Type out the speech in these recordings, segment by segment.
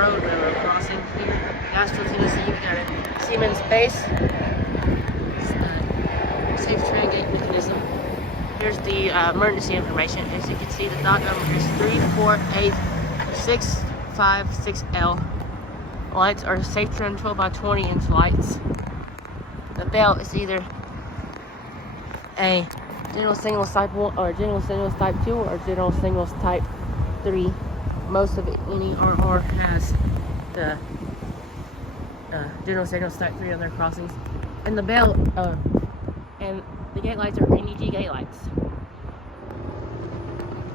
Road Railroad crossing here, Nashville, Tennessee. We got a Siemens base. Safe train gate mechanism. Here's the emergency information. As you can see, the dot number is 348656L. Lights are safe trim 12 by 20 inch lights. The bell is either a general signals type 1 or general signals type 2 or general signals type 3. Most of any RR has the general signals type 3 on their crossings. And the bell and the gate lights are NEG gate lights.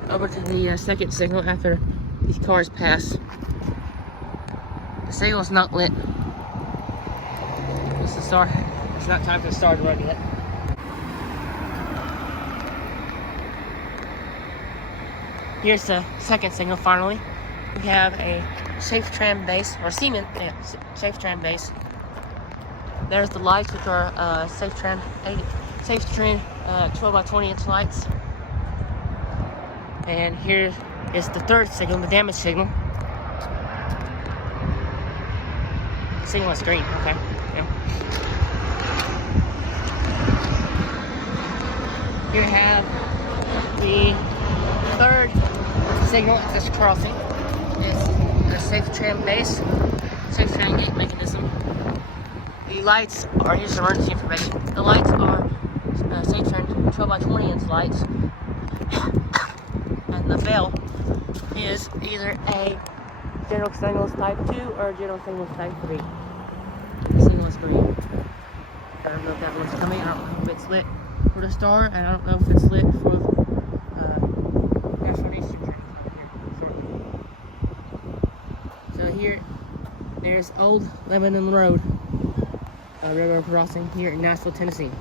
Over to the second signal after these cars pass. The signal is not lit. It's the start. It's not time for the star to run yet. Here's the second signal finally. We have a safe tram base, or Siemens, safe tram base. There's the lights, which are safe tram 12 by 20 inch lights. And here is the third signal, the damage signal. The signal is green, okay. Yeah. Here we have the third signal at this crossing. It's the safe tram base, safe tram gate mechanism. The lights are, here's the emergency information. The lights are safe tram 12 by 20 inch lights. And the bell is either a general signals type 2 or general signals type 3. The signal is green. I don't know if that one's coming. I don't know if it's lit for the star, and I don't know if it's lit for Nashville Eastern train. So here, there's Old Lebanon Road, railroad crossing here in Nashville, Tennessee.